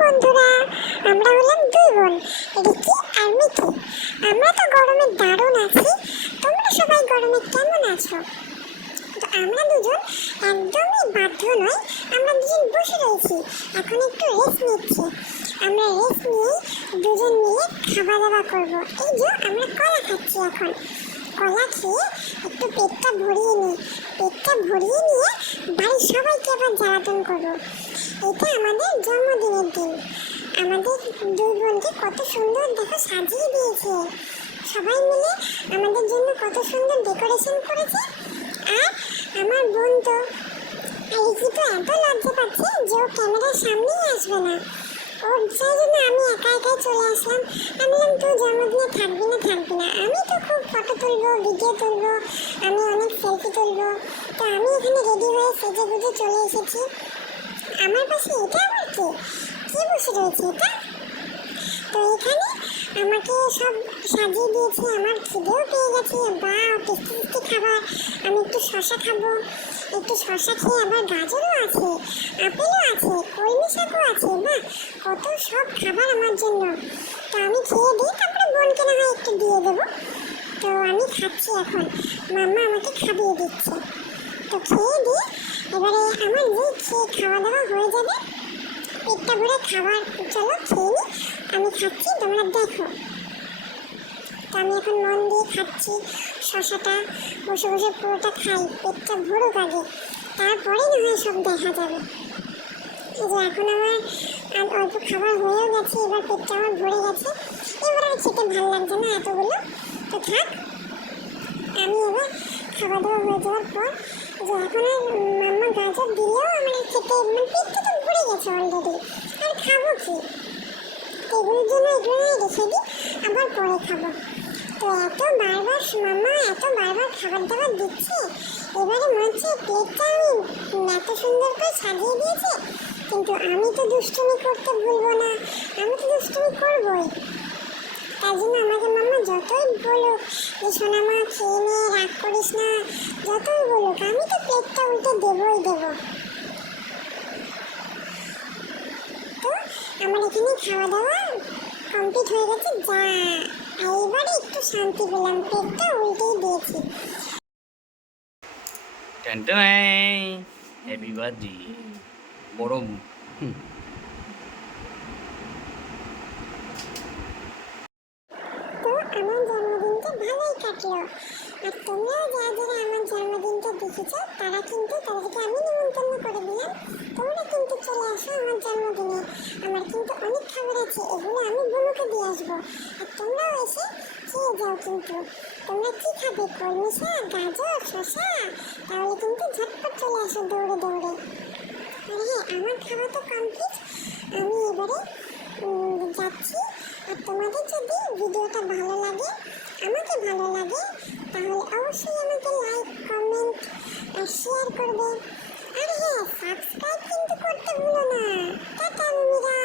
বন্ধুরা, আমরা হলাম দুই বোন, রিকি আর মিকি। আমরা তো গরমে দারুণ আছি। তোমরা সবাই গরমে কেমন আছো? তো আমরা দুজন একদমই বাধ্য নয়, আমরা দুজন বসে রয়েছি, এখন একটু রেস্ট নিচ্ছি। আমরা রেস্ট নিয়ে দুজন মিলে খাওয়া দাওয়া করবো। এই যে আমরা কলা খাচ্ছি এখন। কলা খেয়ে একটু পেটটা ভরিয়ে নিই। পেটটা ভরিয়ে নিয়ে বাড়ির সবাইকে আবার জ্বালাতন করবো। এটা আমাদের জন্মদিনের দিন। আমাদের দুই বোনকে কত সুন্দর দেখো সাজিয়ে দিয়েছে। সবাই মিলে আমাদের জন্য কত সুন্দর ডেকোরেশন করেছে। আর আমার বোন তো রিকি তো এত লজ্জা পাচ্ছে যে ও ক্যামেরার সামনেই আসবে না। ওর সেই জন্য আমি একা একাই চলে আসলাম। আমি বললাম তুই জন্মদিনে থাকবি না। আমি তো খুব ফটো তুলবো, ভিডিও তুলবো, আমি অনেক সেলফি তুলবো। তো আমি এখানে রেডি হয়ে সেজে গুজে চলে এসেছি। আমার পাশে এটা আবার কে বসে রয়েছে এটা? তো এখানে আমাকে সব সাজিয়ে দিয়েছে। আমার খিদেও পেয়ে গেছে, বা টেস্টি টেস্টি খাবার। আমি একটু শশা খাবো। একটু শশা খেয়ে আবার গাজরও আছে, আপেলও আছে, কলমি শাকও আছে। বা কত সব খাবার আমার জন্য। তো আমি খেয়ে দিই, তারপরে বোনকে না হয় একটু দিয়ে দেবো। তো আমি খাচ্ছি এখন, মাম্মা আমাকে খাইয়ে দিচ্ছে। তো খেয়ে দিই এবারে। আমার যে খাওয়া দাওয়া হয়ে যাবে, পেটটা ভরে খাবার চলো খেয়ে নিই। আমি খাচ্ছি, তোমরা দেখো। তো আমি এখন মন দিয়ে খাচ্ছি শশাটা, বসে বসে পুরোটা খাই, পেটটা ভরুক আগে, তারপরে না হয় সব দেখা যাবে। এই যে এখন আমার অল্প খাবার হয়েও গেছে, এবার পেটটা আমার ভরে গেছে। এবার আর খেতে ভালো লাগছে না এতগুলো। তো থাক, আমি এবার খাওয়া দাওয়া হয়ে যাওয়ার পর যে এখন আর মাম্মা গাজর দিলেও আমার খেতে পেটটা তো ভরে গেছে অলরেডি। আর খাবো কি? এগুলোর জন্য এগুলো রেখে দিই, আবার পরে খাবো। তো মাম্মা এত বারবার খাবার দাবার দিচ্ছে, এবারে মনে হচ্ছে প্লেটটা আমি এত সুন্দর করে সাজিয়ে দিয়েছে। কিন্তু আমি তো দুষ্টুমি করতে ভুলবো না, আমি তো দুষ্টুমি করবোই। তাই জন্য আমাকে মাম্মা যতই বলুক যে সোনামা খেয়ে নে, রাগ করিস না, যতই বলুক আমি তো প্লেটটা উল্টে দেবই দেবো। তো আমার এখানে খাওয়া দাওয়া কমপ্লিট হয়ে গেছে। যা এইবারে একটু শান্তি পেলাম, পেটটা উল্টেই দিয়েছি। হ্যাপি বার্থডে গরম। তো আমার জন্মদিনটা ভালোই কাটলো। আর তোমরাও যারা আমার জন্মদিনটা দেখেছো তারা কিন্তু তাদেরকে আমি নিমন্ত্রণ করে দিলাম, তোমরা কিন্তু চলে আসো আমার জন্মদিনে। আমার কিন্তু অনেক খাবার আছে, এগুলো আমি বোনকে দিয়ে আসবো। আর তোমরাও এসে খেয়ে যাও। কিন্তু তোমরা কি খাবে? কলমি শাক, গাজর, শশা? তাহলে কিন্তু ঝটপট চলে আসো দৌড়ে দৌড়ে। আর হ্যাঁ, আমার খাওয়া তো কমপ্লিট, আমি এবারে যাচ্ছি। আর তোমাদের যদি ভিডিওটা ভালো লাগে, আমাকে ভালো লাগে, তাহলে অবশ্যই আমাকে লাইক, কমেন্ট আর শেয়ার করবে। আর হ্যাঁ, সাবস্ক্রাইব কিন্তু করতে ভুলো না। টাটা মিরা।